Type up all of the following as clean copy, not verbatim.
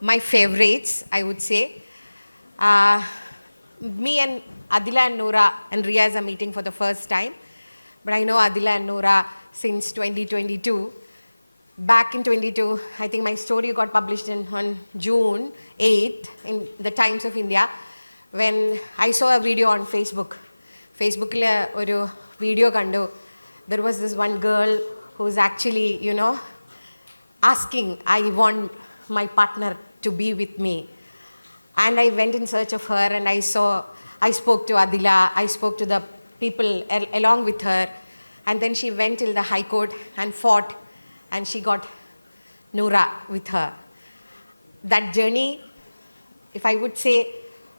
my favorites, I would say. Me and Adhila Noora and Riyas are meeting for the first time. But I know Adhila and Noora since 2022. Back in 22, I think my story got published on June 8th in the Times of India when I saw a video on Facebook. Facebookile oru video kandu. There was this one girl who's actually, asking, I want my partner to be with me. And I went in search of her and I spoke to Adhila, I spoke to the people along with her. And then she went till the High Court and fought and she got Noora with her. That journey, if I would say,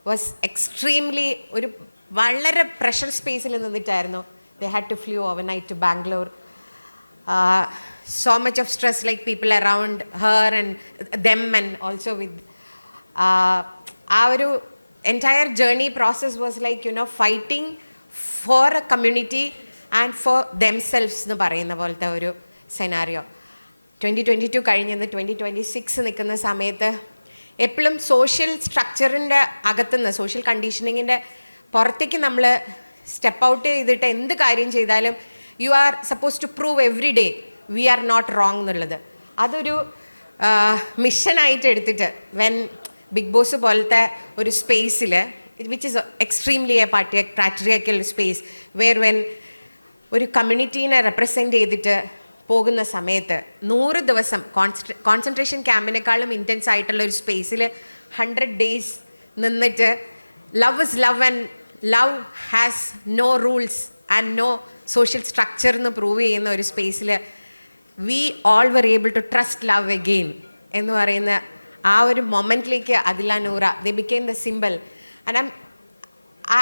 was extremely, oru valare pressure space il ninnittaayirunnu. They had to flew overnight to Bangalore. So much of stress, like people around her and them, and also with our entire journey process was like, fighting for a community and for themselves എന്ന് പറയുന്ന പോലത്തെ ഒരു scenario. 2022 കഴിഞ്ഞ് 2026 നിൽക്കുന്ന സമയത്ത് എപ്പോഴും social സ്ട്രക്ചറിൻ്റെ അകത്തുനിന്ന് social കണ്ടീഷനിങ്ങിൻ്റെ പുറത്തേക്ക് നമ്മൾ സ്റ്റെപ്പ് ഔട്ട് ചെയ്തിട്ട് എന്ത് കാര്യം ചെയ്താലും you are suppose to prove every day we are not wrong എന്നുള്ളത്. അതൊരു മിഷനായിട്ട് എടുത്തിട്ട് വെൻ ബിഗ് ബോസ് പോലത്തെ ഒരു സ്പേസിൽ which is extremely A patriarchal space wear when ഒരു കമ്മ്യൂണിറ്റീനെ റെപ്രസെൻ്റ് ചെയ്തിട്ട് പോകുന്ന സമയത്ത് 100 ദിവസം കോൺസെൻട്രേഷൻ ക്യാമ്പിനേക്കാളും ഇൻറ്റൻസ് ആയിട്ടുള്ള ഒരു സ്പേസിൽ 100 days നിന്നിട്ട് love is love and love has no rules and no social structure എന്ന് പ്രൂവ് ചെയ്യുന്ന ഒരു സ്പേസിൽ we all were able to trust love again എന്ന് പറയുന്ന ആ ഒരു മൊമെൻറ്റിലേക്ക് Adhila Noora, they became the symbol. And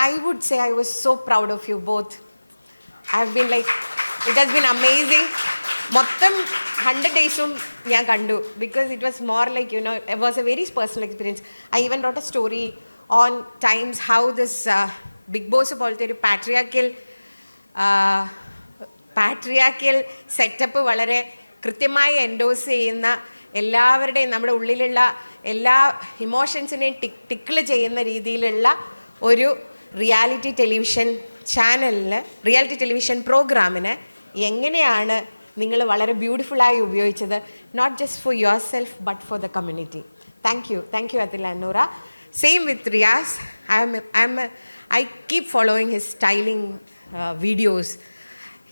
I would say I was so proud of you both. I've been like, it has been amazing. മൊത്തം 100 days-ഉം ഞാൻ കണ്ടു because it was more like, it was a very personal experience. I even wrote a story on Times how this Big Boss പോലത്തെ ഒരു patriarchal setup വളരെ കൃത്യമായി endorse ചെയ്യുന്ന എല്ലാവരുടെയും നമ്മുടെ ഉള്ളിലുള്ള എല്ലാ ഇമോഷൻസിനെയും ടിക്കിൾ ചെയ്യുന്ന രീതിയിലുള്ള ഒരു റിയാലിറ്റി ടെലിവിഷൻ ചാനലിന് റിയാലിറ്റി ടെലിവിഷൻ പ്രോഗ്രാമിന് എങ്ങനെയാണ് നിങ്ങൾ വളരെ ബ്യൂട്ടിഫുള്ളായി ഉപയോഗിച്ചത്, not just for yourself but for the community. Thank you Adhila Noora. Same with Riyas. I keep following his styling videos.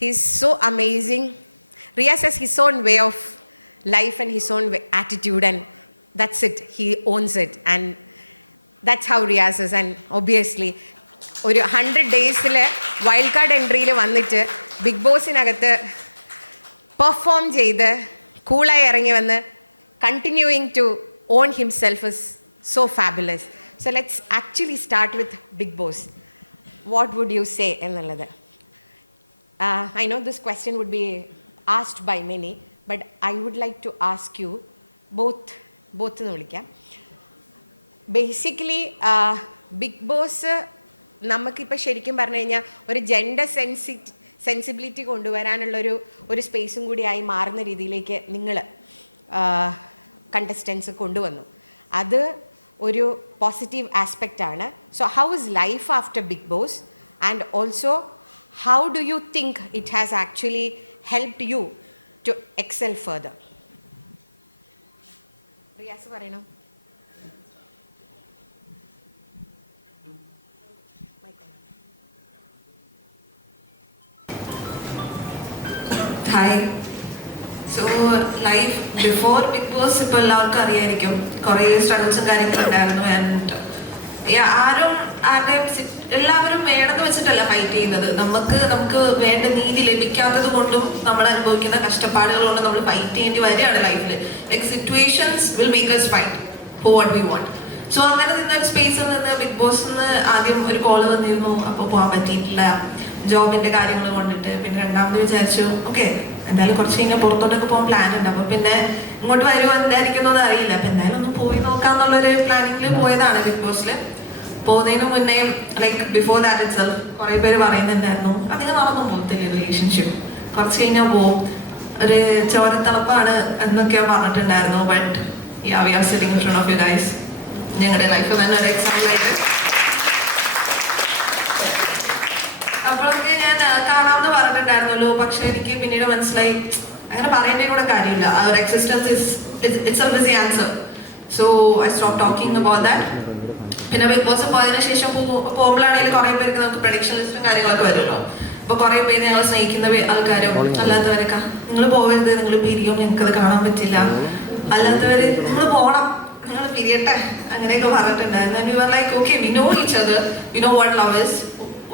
He's so amazing. Riyas has his own way of life and his own attitude, and that's it. He owns it, and that's how Riyas is. And obviously ഒരു 100 days-ൽ wild card എൻട്രിയിൽ വന്നിട്ട് big ബോസിനകത്ത് perform ചെയ്ത് കൂളായി ഇറങ്ങി വന്ന് continuing to on himself is so fabulous. So let's actually start with Bigg Boss. What would you say എന്നുള്ളത്. I know this question would be asked by many, but I would like to ask you both എന്ന് വിളിക്കാം. Basically big boss നമുക്കിപ്പോൾ ശരിക്കും പറഞ്ഞു കഴിഞ്ഞാൽ ഒരു gender sensibility കൊണ്ടുവരാനുള്ളൊരു സ്പേസും കൂടിയായി മാറുന്ന രീതിയിലേക്ക് നിങ്ങൾ കണ്ടസ്റ്റൻസ് കൊണ്ടുവന്നു. അത് ഒരു പോസിറ്റീവ് ആസ്പെക്റ്റാണ്. So how is life after big boss and also how do you think it has actually helped you to excel further? Riyas പറയണോ? Hi. So life before big boss ഇപ്പോൾ എല്ലാവർക്കും അറിയായിരിക്കും കുറേ സ്ട്രഗിൾസും കാര്യങ്ങളും ഉണ്ടായിരുന്നു. ആൻഡ് എല്ലാവരും വേണമെന്ന് വെച്ചിട്ടല്ല ഫൈറ്റ് ചെയ്യുന്നത്. നമുക്ക് വേണ്ട നീതി ലഭിക്കാത്തത് കൊണ്ടും നമ്മൾ അനുഭവിക്കുന്ന കഷ്ടപ്പാടുകൾ കൊണ്ടും നമ്മൾ ഫൈറ്റ് ചെയ്യേണ്ടി വരികയാണ് ലൈഫിൽ. Like situations will make us fight for what we want. So അങ്ങനെ നിന്നൊരു സ്പേസിൽ നിന്ന് ബിഗ് ബോസിൽ നിന്ന് ആദ്യം ഒരു കോള് വന്നിരുന്നു. അപ്പോൾ പോകാൻ പറ്റിയിട്ടില്ല, ജോബിൻ്റെ കാര്യങ്ങൾ കൊണ്ടിട്ട്. പിന്നെ രണ്ടാമത് വിചാരിച്ചു ഓക്കെ എന്തായാലും കുറച്ച് കഴിഞ്ഞാൽ പുറത്തോട്ടൊക്കെ പോകാൻ പ്ലാൻ ഉണ്ട്. അപ്പോൾ പിന്നെ ഇങ്ങോട്ട് വരുമോ എന്തായിരിക്കുന്നൊന്നും അറിയില്ല. അപ്പം എന്തായാലും ഒന്ന് പോയി നോക്കാമെന്നുള്ളൊരു പ്ലാനിങ്ങിൽ പോയതാണ് ബിഗ് ബോസിൽ. പോകുന്നതിന് മുന്നേ ലൈക്ക് ബിഫോർ ദാറ്റ് ഇറ്റ്സെൽഫ് കുറേ പേര് പറയുന്നുണ്ടായിരുന്നു അധികം നടന്നും പോകത്തില്ല റിലേഷൻഷിപ്പ്, കുറച്ച് കഴിഞ്ഞാൽ പോവും, ഒരു ചോരത്തിളപ്പാണ് എന്നൊക്കെ പറഞ്ഞിട്ടുണ്ടായിരുന്നു. But yeah, we are sitting in front of you guys. ഞങ്ങളുടെ ലൈഫിൽ തന്നെ ഒരു എക്സാമ്പിളായിട്ട്. അപ്പോഴൊക്കെ ഞാൻ കാണാമെന്ന് പറഞ്ഞിട്ടുണ്ടായിരുന്നല്ലോ, പക്ഷെ എനിക്ക് പിന്നീട് മനസ്സിലായി അങ്ങനെ പറയേണ്ട കൂടെ കാര്യമില്ല. അവർ existence itself is the answer. So I stop talking about that. പിന്നെ ബിഗ് ബോസ് പോയതിനു ശേഷം പോകുമ്പോഴാണെങ്കിൽ കുറേ പേർക്ക് നമുക്ക് പ്രഡിക്ഷൻ ലിസ്റ്റും കാര്യങ്ങളൊക്കെ വരുമല്ലോ. അപ്പോൾ കുറേ പേര് ഞങ്ങൾ സ്നേഹിക്കുന്ന ആൾക്കാരും അല്ലാത്തവരൊക്കെ നിങ്ങൾ പോകരുത്, നിങ്ങൾ പിരിയും, ഞങ്ങൾക്കത് കാണാൻ പറ്റില്ല, അല്ലാത്തവർ നിങ്ങൾ പോകണം, നിങ്ങൾ പിരിയട്ടെ, അങ്ങനെയൊക്കെ പറഞ്ഞിട്ടുണ്ടായിരുന്നു. And we were like okay, we know each other, we know what love is,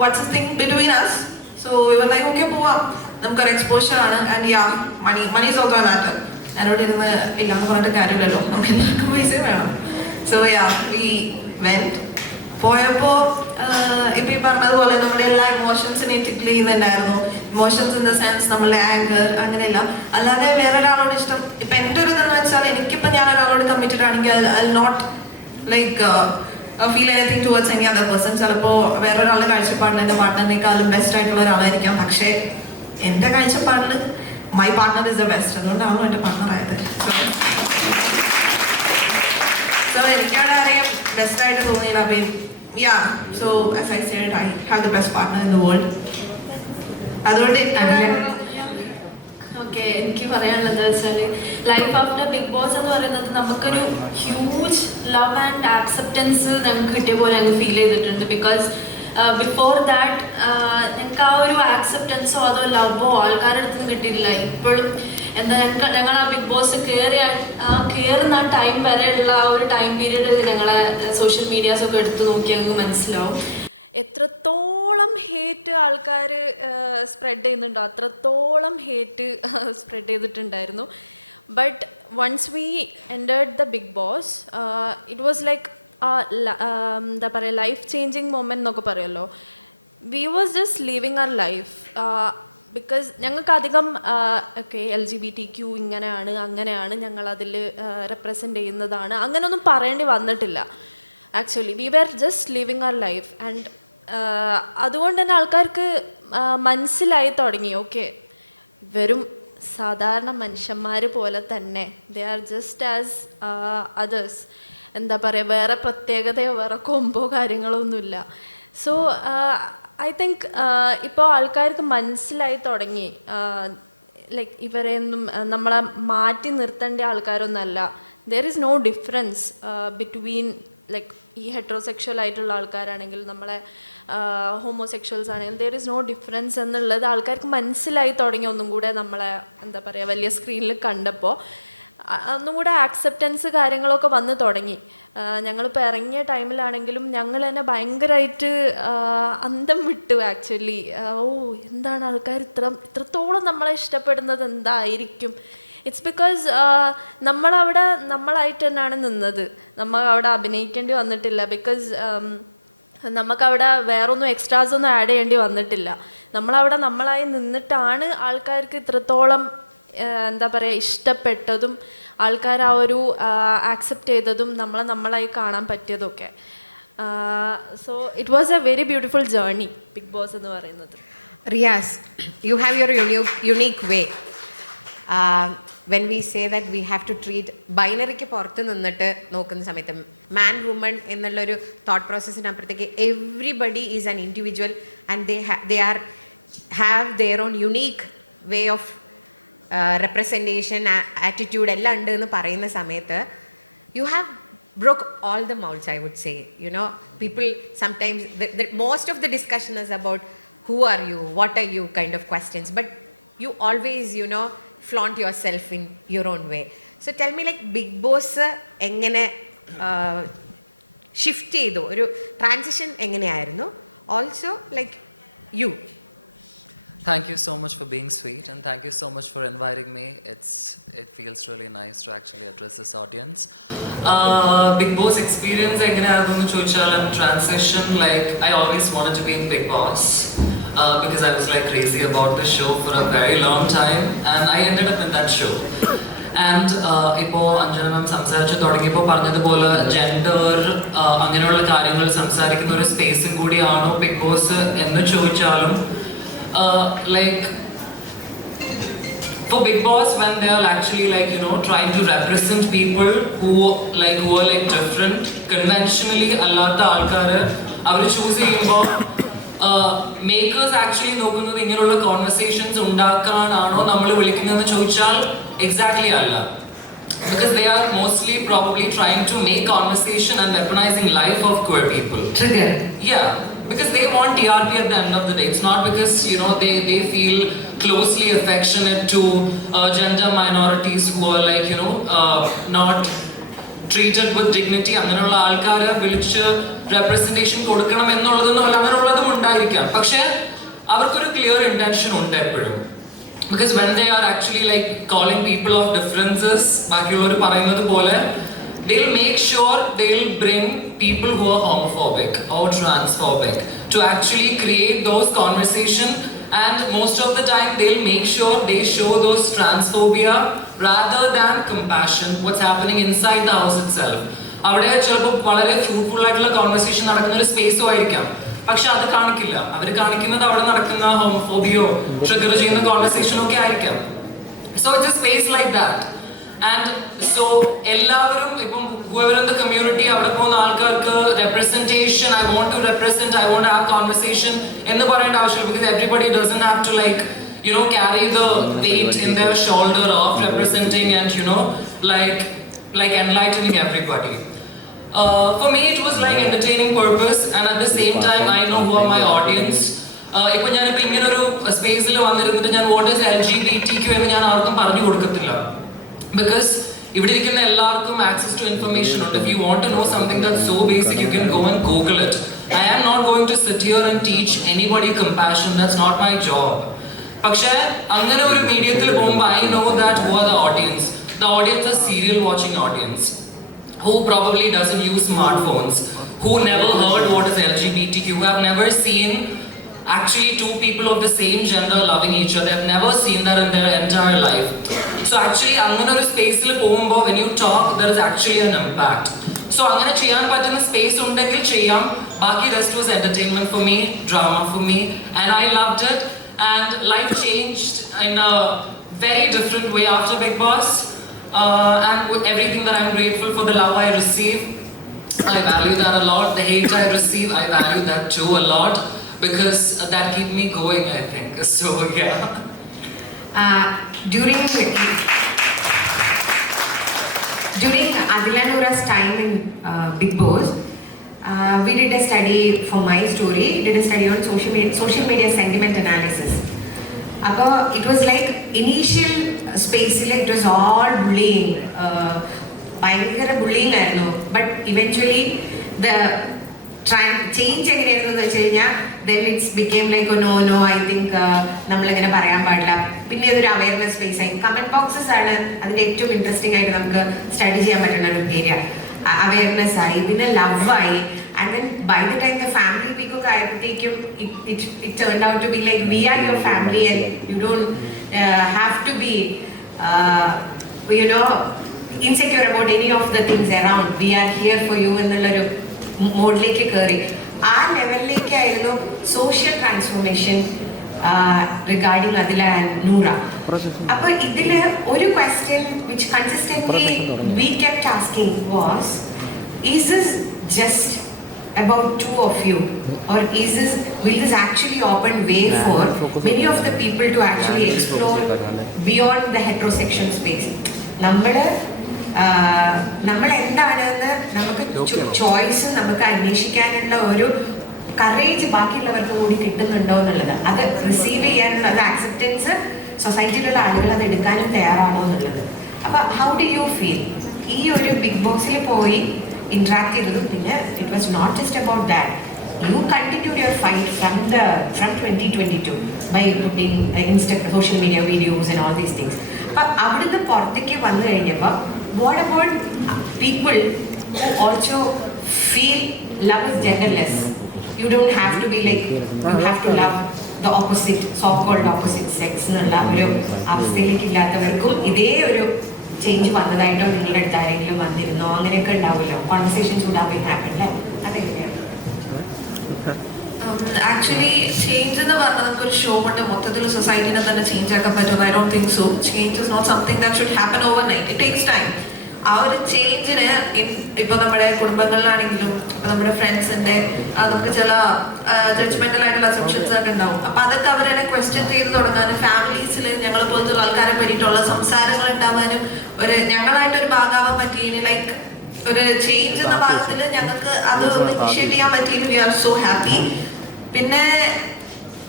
what's a thing between us. So we were like okay പോവാം, നമുക്കൊരു എക്സ്പോഷർ ആണ്. And yeah, money is also a matter. ഞാനിവിടെ ഇരുന്ന് ഇല്ലാന്ന് പറഞ്ഞിട്ട് കാര്യമില്ലല്ലോ, നമുക്ക് എല്ലാവർക്കും പൈസയും വേണം. So yeah, we went. പോയപ്പോൾ ഇപ്പം ഈ പറഞ്ഞതുപോലെ നമ്മുടെ എല്ലാ ഇമോഷൻസിനെയും ടിക്കിൾ ചെയ്യുന്നുണ്ടായിരുന്നു. ഇമോഷൻസ് ഇൻ ദ സെൻസ് നമ്മളുടെ ആങ്കർ, അങ്ങനെയല്ല. അല്ലാതെ വേറൊരാളോട് ഇഷ്ടം, ഇപ്പം എൻ്റെ ഒരു ഇതെന്ന് വെച്ചാൽ എനിക്കിപ്പോൾ ഞാൻ ഒരാളോട് കമ്മിറ്റഡ് ആണെങ്കിൽ I not like feel anything towards any other person. ചിലപ്പോൾ വേറൊരാളുടെ കാഴ്ചപ്പാടിൽ എൻ്റെ പാർട്ട്ണറിനേക്കാളും ബെസ്റ്റ് ആയിട്ടുള്ള ഒരാളായിരിക്കാം, പക്ഷേ എൻ്റെ കാഴ്ചപ്പാടിൽ my partner is the best. അതുകൊണ്ടാണല്ലോ എൻ്റെ പാർട്ട്ണറായത്. സോ എനിക്കവിടെ അറിയാം ബെസ്റ്റായിട്ട് തോന്നിയില്ല. അപ്പം yeah, so as I said, I have the best partner in the world. അതുകൊണ്ട് ഓക്കെ, എനിക്ക് പറയാനുള്ളത് വെച്ചാൽ ലൈഫ് ആഫ്റ്റർ ബിഗ് ബോസ് എന്ന് പറയുന്നത് നമുക്കൊരു ഹ്യൂജ് ലവ് ആൻഡ് ആക്സെപ്റ്റൻസ് നമുക്ക് കിട്ടിയ പോലെ അങ്ങ് ഫീൽ ചെയ്തിട്ടുണ്ട്. ബിക്കോസ് ബിഫോർ ദാറ്റ് ഞങ്ങൾക്ക് ആ ഒരു ആക്സെപ്റ്റൻസോ അതോ ലവോ ആൾക്കാരുടെ അടുത്ത് നിന്ന് കിട്ടിയിട്ടില്ല. ഇപ്പോഴും എന്താ ഞങ്ങൾ ആ ബിഗ് ബോസ് കയറുന്ന ടൈം വരെയുള്ള ആ ഒരു ടൈം പീരീഡ് ഞങ്ങളെ സോഷ്യൽ മീഡിയാസൊക്കെ എടുത്ത് നോക്കി ഞങ്ങൾക്ക് മനസ്സിലാവും എത്രത്തോളം ഹേറ്റ് ആൾക്കാർ സ്പ്രെഡ് ചെയ്യുന്നുണ്ടോ, അത്രത്തോളം ഹേറ്റ് സ്പ്രെഡ് ചെയ്തിട്ടുണ്ടായിരുന്നു. But once we entered the Bigg Boss, it was like എന്താ പറയുക, ലൈഫ് ചേഞ്ചിങ് മൊമെൻ്റ് എന്നൊക്കെ പറയുമല്ലോ. We was just leaving our life. Because ഞങ്ങൾക്ക് അധികം ഓക്കെ LGBTQ ഇങ്ങനെയാണ് അങ്ങനെയാണ് ഞങ്ങളതിൽ റെപ്രസെൻ്റ് ചെയ്യുന്നതാണ് അങ്ങനെയൊന്നും പറയേണ്ടി വന്നിട്ടില്ല. Actually we were just living our life. And അതുകൊണ്ട് തന്നെ ആൾക്കാർക്ക് മനസ്സിലായി തുടങ്ങി, ഓക്കെ വെറും സാധാരണ മനുഷ്യന്മാർ പോലെ തന്നെ, they are just as others. എന്താ പറയുക, വേറെ പ്രത്യേകതയോ വേറെ കൊമ്പോ കാര്യങ്ങളോ ഒന്നുമില്ല. സോ ഐ തിങ്ക് ഇപ്പോൾ ആൾക്കാർക്ക് മനസ്സിലായി തുടങ്ങി, ലൈക്ക് ഇവരെയൊന്നും നമ്മളെ മാറ്റി നിർത്തേണ്ട ആൾക്കാരൊന്നുമല്ല. There is no difference between like ഈ ഹെട്രോസെക്ഷൽ ആയിട്ടുള്ള ആൾക്കാരാണെങ്കിൽ നമ്മളെ ഹോമോസെക്ഷൽസ് ആണെങ്കിൽ ദർ ഈസ് നോ ഡിഫറൻസ് എന്നുള്ളത് ആൾക്കാർക്ക് മനസ്സിലായി തുടങ്ങി. ഒന്നും കൂടെ നമ്മളെ എന്താ പറയുക വലിയ സ്ക്രീനിൽ കണ്ടപ്പോൾ ഒന്നും കൂടെ ആക്സെപ്റ്റൻസ് കാര്യങ്ങളൊക്കെ വന്ന് തുടങ്ങി. ഞങ്ങളിപ്പോൾ ഇറങ്ങിയ ടൈമിലാണെങ്കിലും ഞങ്ങൾ തന്നെ ഭയങ്കരമായിട്ട് അന്തം വിട്ടു ആക്ച്വലി. ഓ എന്താണ് ആൾക്കാർ ഇത്രത്തോളം നമ്മളെ ഇഷ്ടപ്പെടുന്നത്, എന്തായിരിക്കും? ഇറ്റ്സ് ബിക്കോസ് നമ്മളവിടെ നമ്മളായിട്ട് തന്നെയാണ് നിന്നത്. നമ്മൾ അവിടെ അഭിനയിക്കേണ്ടി വന്നിട്ടില്ല. ബിക്കോസ് നമുക്കവിടെ വേറൊന്നും എക്സ്ട്രാസൊന്നും ആഡ് ചെയ്യേണ്ടി വന്നിട്ടില്ല. നമ്മളവിടെ നമ്മളായി നിന്നിട്ടാണ് ആൾക്കാർക്ക് ഇത്രത്തോളം എന്താ പറയുക ഇഷ്ടപ്പെട്ടതും ആൾക്കാർ ആ ഒരു ആക്സെപ്റ്റ് ചെയ്തതും നമ്മളായി കാണാൻ പറ്റിയതൊക്കെ. So it was a very beautiful journey big boss എന്ന് പറയുന്നത്. Riyas, you have your unique way. When we say that we have to treat ബൈനറിക്ക് പുറത്ത് നിന്നിട്ട് നോക്കുന്ന സമയത്ത് മാൻ വുമൺ എന്നുള്ളൊരു തോട്ട് പ്രോസസ്സിനപ്പുറത്തേക്ക് everybody is an individual and they have their own unique way of representation, attitude എല്ലാം ഉണ്ട് എന്ന് പറയുന്ന സമയത്ത് you have broke all the molds, I would say. You know, people sometimes, most of the discussion is about who are you, what are you kind of questions, but you always, you know, flaunt yourself in your own way. So tell me, like, Big Boss എങ്ങനെ shift ചെയ്തു, ഒരു transition എങ്ങനെയായിരുന്നു? Also like you. Thank you so much for being sweet, and thank you so much for inviting me. It feels really nice to actually address this audience. Big Boss experience എങ്ങനെയായിരുന്നു എന്ന് ചോദിച്ചാൽ, transition, like I always wanted to be in Big Boss because I was like crazy about the show for a very long time, and I ended up in that show. And ഇപ്പോൾ അഞ്ജന മാം സംസാരിച്ച് തുടങ്ങിയപ്പോൾ പറഞ്ഞതുപോലെ gender അങ്ങനെയുള്ള കാര്യങ്ങൾ സംസാരിക്കുന്ന ഒരു സ്പേസും കൂടിയാണോ big boss എന്ന് ചോദിച്ചാലും, like For Big Boss, when they're actually trying to represent people who are different, conventionally അല്ലാത്ത ആൾക്കാരെ അവർ ചൂസ് ചെയ്യുമ്പോൾ മേക്കേഴ്സ് ആക്ച്വലി നോക്കുന്നത് ഇങ്ങനെയുള്ള കോൺവെർസേഷൻസ് ഉണ്ടാക്കാനാണോ നമ്മൾ വിളിക്കുന്നതെന്ന് ചോദിച്ചാൽ എക്സാക്ട്ലി അല്ല. Because they are mostly probably trying to make conversation and weaponizing life of queer people. Trigger. Yeah. Because they want TRP at the end of the day. It's not because they feel closely affectionate to gender minorities who are not treated with dignity. അങ്ങനെയുള്ള ആൾക്കാരെ വിളിച്ച് representation കൊടുക്കണം എന്നുള്ളതൊന്നും അല്ല, അങ്ങനെയുള്ളതും ഉണ്ടായിരിക്കാം. പക്ഷേ അവർക്കൊരു clear intention ഉണ്ട് എപ്പോഴും. Because when they are actually calling people of differences, ബാക്കിയുള്ളവർ പറയുന്നത് പോലെ, they'll make sure they'll bring people who are homophobic or transphobic to actually create those conversation, and most of the time they'll make sure they show those transphobia rather than compassion, what's happening inside the house itself. അവിടെ ചിലപ്പോൾ വളരെ fruitful ആയിട്ടുള്ള conversation നടക്കുന്ന ഒരു സ്പേസും ആയിരിക്കാം, പക്ഷെ അത് കാണിക്കില്ല. അവർ കാണിക്കുന്നത് അവിടെ നടക്കുന്ന ഹോമോഫോബിയോ ട്രിഗർ ചെയ്യുന്ന കോൺവെർസേഷനോ ഒക്കെ ആയിരിക്കാം. So it's A space like that. And so എല്ലാവരും ഇപ്പം whoever in the community അവിടെ പോകുന്ന ആൾക്കാർക്ക് representation, I want to represent, I want to have conversation എന്ന് പറയേണ്ട ആവശ്യമില്ല. Because everybody doesn't have to carry the weight in their shoulder of representing and enlightening everybody. For me it was entertaining purpose, and at the same time I know who are my audience. ഇപ്പൊ ഞാനിപ്പോ ഇങ്ങനെ ഒരു സ്പേസിൽ വന്നിരുന്നിട്ട് ഞാൻ what is LGBTQ എന്ന് ഞാൻ ആർക്കും പറഞ്ഞു കൊടുക്കത്തില്ല. Because ഇവിടെ ഇരിക്കുന്ന എല്ലാവർക്കും access to information ഉണ്ട്. If you want to know something that's so basic, you can go and Google it. I am not going to sit here and teach anybody compassion. That's not my job. പക്ഷേ അങ്ങനെ ഒരു മീഡിയത്തിൽ പോകുമ്പോൾ I know that who are the audience. The audience is serial watching audience who probably doesn't use smartphones, who never heard what is LGBTQ, who have never seen actually two people of the same gender loving each other. They've never seen that in their entire life. So actually അങ്ങനെ ഒരു സ്പേസിൽ പോകുമ്പോൾ when you talk there is actually an impact. So അങ്ങനെ ചെയ്യാൻ പറ്റുന്ന space ഉണ്ടെങ്കിൽ ചെയ്യാം. ബാക്കി rest was entertainment for me, drama for me, and I loved it, and life changed in a very different way after Big Boss, and with everything that I'm grateful for, the love I receive, I value that a lot. The hate I receive, I value that too a lot, because that keep me going, I think. So yeah. During Adhila Noora's time in Big Boss, we did a study for my story. Did a study on social media sentiment analysis. It was initial space, it was all bullying, ഭയങ്കര bullying ആയിരുന്നു. But eventually the change എങ്ങനെയായിരുന്നു വെച്ച് കഴിഞ്ഞാൽ then it's became no, I think നമ്മളിങ്ങനെ പറയാൻ പാടില്ല. പിന്നെ അതൊരു അവയർനെസ് സ്പേസ് ആയി. കമന്റ് ബോക്സസ് ആണ് അതിൻ്റെ ഏറ്റവും ഇൻട്രസ്റ്റിംഗ് ആയിട്ട് നമുക്ക് സ്റ്റഡി ചെയ്യാൻ പറ്റുന്ന ഒരു ഏരിയ. അവയർനെസ് ആയി, പിന്നെ ലവ് ആയി, and then by the time the family week ഒക്കെ ആയപ്പോഴത്തേക്കും it turned out to be we are your family and you don't have to be insecure about any of the things around. We are here for you എന്നുള്ളൊരു മോഡിലേക്ക് കയറി. ആ ലെവലിലേക്കായിരുന്നു social transformation regarding Adhila and Noora. അപ്പോൾ ഇതില് ഒരു question which consistently we kept asking was, is this just about two of you, or will this actually open way for many of the people to actually explore beyond the heterosexual space? നമ്മൾ എന്താണെന്ന് നമുക്ക് choice നമുക്ക് അന്വേഷിക്കാനുള്ള ഒരു courage ബാക്കിയുള്ളവർക്ക് കൂടി കിട്ടുന്നുണ്ടോ എന്നുള്ളത്, അത് റിസീവ് ചെയ്യാനുള്ള അത് ആക്സെപ്റ്റൻസ് സൊസൈറ്റിയിലുള്ള ആളുകൾ അത് എടുക്കാനും തയ്യാറാണോ എന്നുള്ളത്. അപ്പോൾ ഹൗ ഡു യു ഫീൽ ഈ ഒരു ബിഗ് ബോസിൽ പോയി interact ചെയ്തതും? പിന്നെ it was not just about that, you continued your fight from 2022 by putting social media videos and all these things. അപ്പം അവിടുന്ന് പുറത്തേക്ക് വന്നു കഴിഞ്ഞപ്പോൾ what about people who also feel love is genderless? You don't have to be you have to love the opposite, so-called opposite sex എന്നുള്ള ഒരു അവസ്ഥയിലേക്ക് ഇല്ലാത്തവർക്കും ഇതേ ഒരു ചേഞ്ച് വന്നതായിട്ടോ നിങ്ങളുടെ അടുത്ത് ആരെങ്കിലും വന്നിരുന്നോ? അങ്ങനെയൊക്കെ ഉണ്ടാവുമല്ലോ, conversations would have been happen അല്ലേ? അതെങ്ങനെയാണ്? ആക്ച്വലി ചേഞ്ച് എന്ന് പറഞ്ഞാൽ നമുക്കൊരു ഷോ കൊണ്ട് മൊത്തത്തിൽ സൊസൈറ്റിനെ തന്നെ ചേഞ്ച് ആക്കാൻ പറ്റുമെന്ന് I don't think so. Change is not something that should happen overnight. It takes time. ആ ഒരു ചേഞ്ചിന് ഇപ്പൊ നമ്മുടെ കുടുംബങ്ങളിലാണെങ്കിലും ഇപ്പൊ നമ്മുടെ ഫ്രണ്ട്സിന്റെ നമുക്ക് ചില ജഡ്ജ്മെന്റൽ ആയിട്ടുള്ള അസംഷൻസ് ഒക്കെ ഉണ്ടാവും. അപ്പൊ അതൊക്കെ അവരെ ക്വസ്റ്റ്യൻ ചെയ്ത് തുടങ്ങാനും ഫാമിലീസിൽ ഞങ്ങൾ പോലത്തുള്ള ആൾക്കാരെ പറ്റിയിട്ടുള്ള സംസാരങ്ങൾ ഉണ്ടാവാനും ഒരു ഞങ്ങളായിട്ടൊരു ഭാഗമാവാൻ പറ്റിയതിന് ലൈക്ക് ഒരു ചേഞ്ച് എന്ന ഭാഗത്തിൽ ഞങ്ങൾക്ക് അത് ഒന്ന് ഇനിഷ്യേറ്റ് ചെയ്യാൻ പറ്റിയതിൽ വി ആർ സോ ഹാപ്പി. പിന്നെ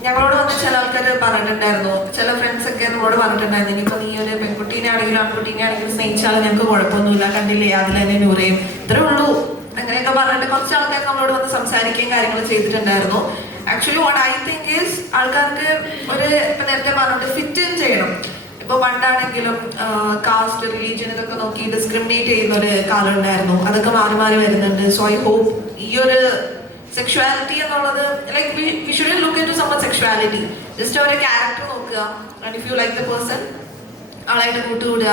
ഞങ്ങളോട് വന്ന് ചില ആൾക്കാർ പറഞ്ഞിട്ടുണ്ടായിരുന്നു, ചില ഫ്രണ്ട്സ് ഒക്കെ നമ്മളോട് പറഞ്ഞിട്ടുണ്ടായിരുന്നു, ഇനിയിപ്പോൾ നീ ഒരു പെൺകുട്ടീനെ ആണെങ്കിലും ആൺകുട്ടീനെ ആണെങ്കിലും സ്നേഹിച്ചാലും ഞങ്ങൾക്ക് കുഴപ്പമൊന്നുമില്ല, കണ്ടില്ലേ അതിൽ തന്നെ നൂറയും ഇത്രേ ഉള്ളൂ അങ്ങനെയൊക്കെ പറഞ്ഞിട്ട് കുറച്ച് ആൾക്കാർ നമ്മളോട് വന്ന് സംസാരിക്കുകയും കാര്യങ്ങൾ ചെയ്തിട്ടുണ്ടായിരുന്നു. Actually what I think is ആൾക്കാർക്ക് ഒരു ഇപ്പം നേരത്തെ പറഞ്ഞിട്ട് ഫിറ്റ് ഇൻ ചെയ്യണം. ഇപ്പോൾ പണ്ടാണെങ്കിലും കാസ്റ്റ് റിലീജിയൻ ഇതൊക്കെ നോക്കി ഡിസ്ക്രിമിനേറ്റ് ചെയ്യുന്ന ഒരു കാലം ഉണ്ടായിരുന്നു. അതൊക്കെ മാറി മാറി വരുന്നുണ്ട്. സോ ഐ ഹോപ്പ് ഈ ഒരു സെക്ഷുവാലിറ്റി എന്നുള്ളത് like we shouldn't look in to someone sexuality. Just അവരെ ക്യാരക്ടർ നോക്കുക. And if you like the person ആളായിട്ട് കൂട്ടുകൂടുക.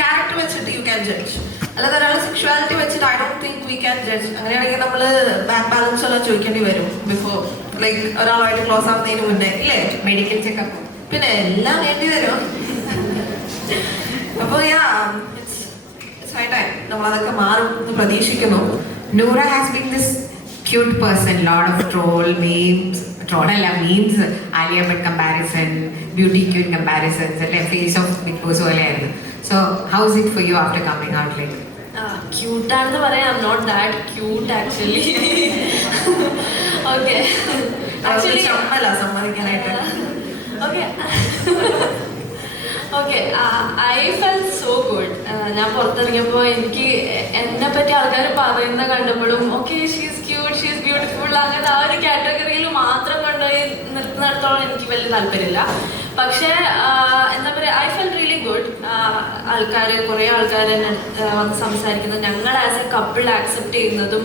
ക്യാരക്ടർ വെച്ചിട്ട് യു ക്യാൻ ജഡ്ജ്. അല്ലാതെ ഒരാളുടെ സെക്ഷുവാലിറ്റി വെച്ചിട്ട് I don't think we can judge. അങ്ങനെയാണെങ്കിൽ നമ്മൾ ബാങ്ക് ബാലൻസ് എല്ലാം ചോദിക്കേണ്ടി വരും ബിഫോർ ലൈക്ക് ഒരാളായിട്ട് ക്ലോസ് ആവുന്നതിന് മുന്നേ ഇല്ലേ? മെഡിക്കൽ ചെക്കപ്പ് പിന്നെ എല്ലാം വേണ്ടി വരും. അപ്പോൾ ഇറ്റ്സ് ഹൈ ടൈം നമ്മളതൊക്കെ മാറും എന്ന് പ്രതീക്ഷിക്കുന്നു. Noora has been this cute person, lot of memes, Alia Bhatt comparison, beauty cute comparisons, face of Big Boss പോലെയായിരുന്നു. So how is it for you after coming out like? Cute ആണെന്ന് പറയാം. I'm not that cute actually. Okay. Actually സമ്മതിക്കാനായിട്ട്. Okay. Okay, I felt so good. ഞാൻ പുറത്തിറങ്ങിയപ്പോൾ എനിക്ക് എന്നെ പറ്റി ആൾക്കാർ പറയുന്ന കണ്ടപ്പോഴും okay she's cute, she's beautiful, അങ്ങനെ ആ ഒരു കാറ്റഗറിയിൽ മാത്രം കൊണ്ടുപോയി നിർത്തുന്നിടത്തോളം എനിക്ക് വലിയ താല്പര്യമില്ല. പക്ഷേ എന്താ പറയുക, ഐ ഫെൽ റിയലി ഗുഡ്. കുറേ ആൾക്കാർ എന്നെ വന്ന് സംസാരിക്കുന്നത്, ഞങ്ങൾ ആസ് എ കപ്പിൾ ആക്സെപ്റ്റ് ചെയ്യുന്നതും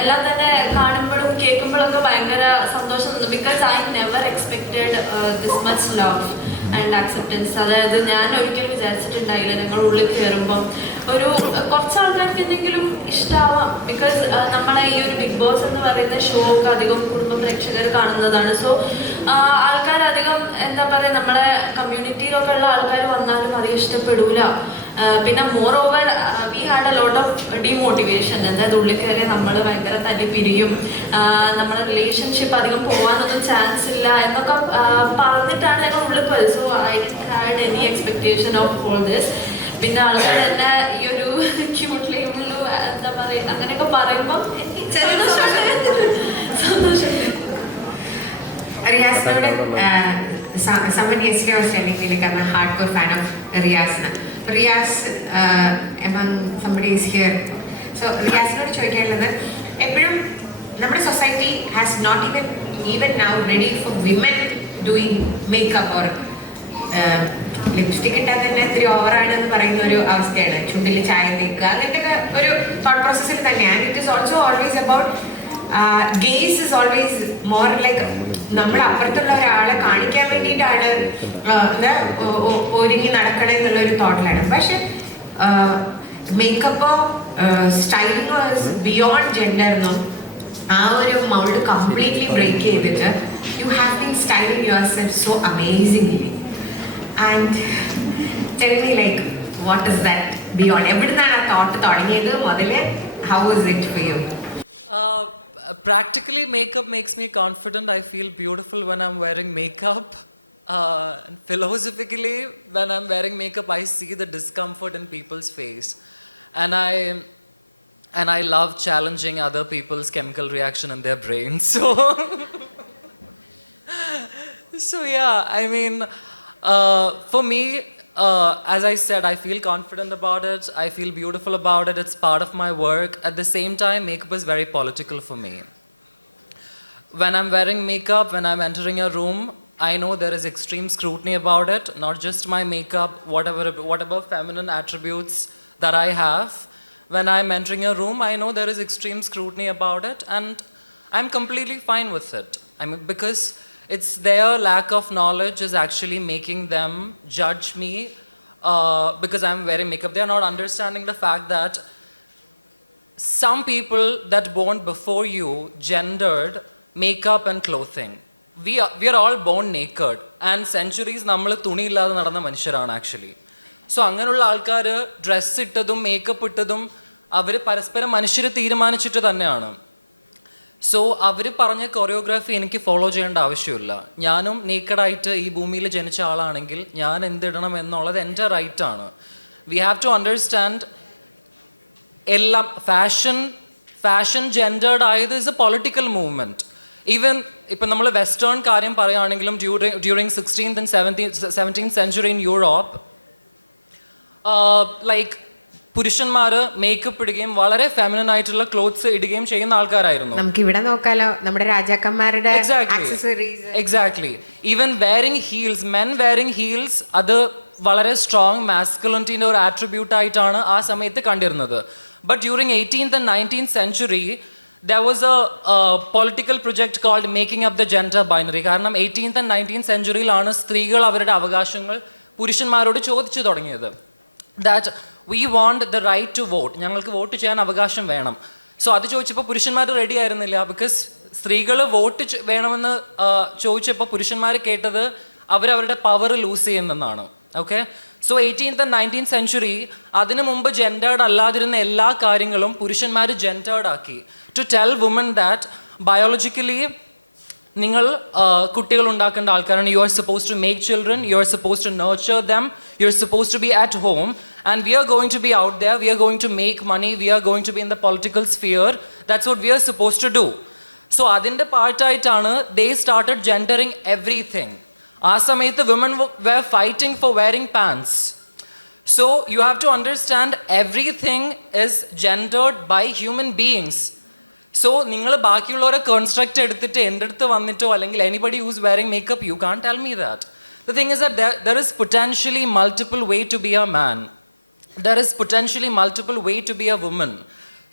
എല്ലാം തന്നെ കാണുമ്പോഴും കേൾക്കുമ്പോഴൊക്കെ ഭയങ്കര സന്തോഷം തോന്നുന്നു. Because I never expected this much love and acceptance. അതായത് ഞാൻ ഒരിക്കലും വിചാരിച്ചിട്ടുണ്ടായില്ല ഞങ്ങൾ ഉള്ളിൽ കയറുമ്പം ഒരു കുറച്ച് ആൾക്കാർക്ക് എന്തെങ്കിലും ഇഷ്ടമാവാം. ബിക്കോസ് നമ്മളെ ഈ ഒരു ബിഗ് ബോസ് എന്ന് പറയുന്ന ഷോ ഒക്കെ അധികം കുടുംബ പ്രേക്ഷകർ കാണുന്നതാണ്. സോ ആൾക്കാരധികം എന്താ പറയുക, നമ്മളെ കമ്മ്യൂണിറ്റിയിലൊക്കെ ഉള്ള ആൾക്കാർ വന്നാലും അധികം ഇഷ്ടപ്പെടൂല. പിന്നെ more over we had A lot of demotivation. അതായത് ഉള്ളിൽ കയറിയ നമ്മൾ ഭയങ്കര തല്ലിപ്പിരിയും, നമ്മുടെ റിലേഷൻഷിപ്പ് അധികം പോകാനൊന്നും ചാൻസ് ഇല്ല എന്നൊക്കെ പറഞ്ഞിട്ടാണ് ഞങ്ങൾ ഉള്ളിൽ പോയത്. So I didn't had any expectation of all this. പിന്നെ ആൾക്കാർ തന്നെ ഈ ഒരു ക്യൂട്ട് ലേബിളിലും എന്താ പറയുക അങ്ങനെയൊക്കെ പറയുമ്പം എനിക്ക് സന്തോഷമുണ്ട്. Riyas Noora, someone yesterday was telling me like I'm a hardcore fan of Riyas. Riyas, among somebody is here. So Riyas Noora ചോദിക്കാനുള്ളത്, എപ്പോഴും നമ്മുടെ society has not even now ready for women doing makeup or lipstick ഇട്ടാൽ തന്നെ ഇത്തിരി ഓവറാണെന്ന് പറയുന്ന ഒരു അവസ്ഥയാണ്. ചുണ്ടിൽ ചായ തേക്കുക അങ്ങനത്തെ ഒക്കെ ഒരു തോട്ട് പ്രോസസ്സിൽ തന്നെയാണ്. It is also always about guys is always more like നമ്മൾ അപ്പുറത്തുള്ള ഒരാളെ കാണിക്കാൻ വേണ്ടിയിട്ടാണ് ഒരുങ്ങി നടക്കണേ എന്നുള്ള ഒരു തോട്ടിലാണ്. പക്ഷെ മേക്കപ്പോ സ്റ്റൈലിങ്ങോ ബിയോണ്ട് ജെൻഡറിനും ആ ഒരു മൗൾഡ് കംപ്ലീറ്റ്ലി ബ്രേക്ക് ചെയ്തിട്ട് you have been styling your self so amazingly. And tell me like what is that beyond? എവിടുന്നാണ് ആ തോട്ട് തുടങ്ങിയത് മുതലേ? How is it for you? Practically, makeup makes me confident. I feel beautiful when I'm wearing makeup. And philosophically, when I'm wearing makeup, I see the discomfort in people's face. And I love challenging other people's chemical reaction in their brains. So yeah, I mean, for me, as I said, I feel confident about it. I feel beautiful about it. It's part of my work. At the same time, makeup is very political for me. When I'm wearing makeup, when I'm entering a room, I know there is extreme scrutiny about it. Not just my makeup, whatever feminine attributes that I have. When I'm entering a room, I know there is extreme scrutiny about it, and I'm completely fine with it. I mean, because it's their lack of knowledge is actually making them judge me because I'm wearing makeup. They're not understanding the fact that some people that born before you, gendered, makeup and clothing. We are all born naked and centuries നമ്മൾ തുണിയില്ലാതെ നടന്ന മനുഷ്യരാണ് actually. So അങ്ങനെയുള്ള ആൾക്കാർ dress ഇട്ടതും makeup ഇട്ടതും അവർ പരസ്പരം മനുഷ്യർ തീരുമാനിച്ചിട്ട് തന്നെയാണ്. സോ അവർ പറഞ്ഞ കൊറിയോഗ്രാഫി എനിക്ക് ഫോളോ ചെയ്യേണ്ട ആവശ്യമില്ല. ഞാനും നേക്കഡായിട്ട് ഈ ഭൂമിയിൽ ജനിച്ച ആളാണെങ്കിൽ ഞാൻ എന്തിടണം എന്നുള്ളത് എൻ്റെ റൈറ്റാണ്. വി ഹാവ് ടു അണ്ടർസ്റ്റാൻഡ് എല്ലാം ഫാഷൻ ജെൻഡേർഡ് ആയത് is a political movement. Even ഇപ്പം നമ്മൾ വെസ്റ്റേൺ കാര്യം പറയുകയാണെങ്കിലും during 16th and 17th century in Europe like പുരുഷന്മാർ മേക്കപ്പ് ഇടുകയും വളരെ ഫെമിനൻ ആയിട്ടുള്ള ക്ലോത്ത്സ് ഇടുകയും ചെയ്യുന്ന ആൾക്കാരായിരുന്നു. നമുക്ക് ഇവിടെ നോക്കാലോ, നമ്മുടെ രാജാക്കന്മാരുടെ exactly. Even wearing heels, men wearing heels, അത് വളരെ സ്ട്രോങ് മാസ്കുലിനിറ്റിൻ്റെ ഒരു ആട്രിബ്യൂട്ട് ആയിട്ടാണ് ആ സമയത്ത് കണ്ടിരുന്നത്. But during 18th and 19th century there was a political project called making up the gender binary. കാരണം 18th and 19th centuryയിലാണ് സ്ത്രീകൾ അവരുടെ അവകാശങ്ങൾ പുരുഷന്മാരോട് ചോദിച്ചു തുടങ്ങിയത്. That we want the right to vote, ഞങ്ങൾക്ക് വോട്ട് ചെയ്യാൻ അവകാശം വേണം. സോ അത് ചോദിച്ചപ്പോൾ പുരുഷന്മാർ റെഡി ആയിരുന്നില്ല. ബിക്കോസ് സ്ത്രീകൾ വോട്ട് വേണമെന്ന് ചോദിച്ചപ്പോൾ പുരുഷന്മാർ കേട്ടത് അവരവരുടെ പവർ ലൂസ് ചെയ്യുന്നെന്നാണ്. Okay, so 18th and 19th century അതിനു മുമ്പ് ജെൻഡേർഡ് അല്ലാതിരുന്ന എല്ലാ കാര്യങ്ങളും പുരുഷന്മാർ ജെൻഡേർഡ് ആക്കി. To tell woman that biologically നിങ്ങൾ കുട്ടികൾ ഉണ്ടാക്കേണ്ട ആൾക്കാരാണ്. You are suppose to make children, you are suppose to nurture them, you are suppose to be at home, and we are going to be out there, we are going to make money, we are going to be in the political sphere. That's what we are suppose to do. So അതിൻ്റെ പാർട്ടായിട്ടാണ് they started gendering everything. ആ സമയത്ത് women were fighting for wearing pants. So you have to understand everything is gendered by human beings. So നിങ്ങൾ ബാക്കിയുള്ളവരെ construct എടുത്തിട്ട് എൻ്റെ അടുത്ത് വന്നിട്ടോ അല്ലെങ്കിൽ anybody who's wearing makeup, you can't tell me that. The thing is that there is potentially multiple way to be a man. There is potentially multiple way to be a woman.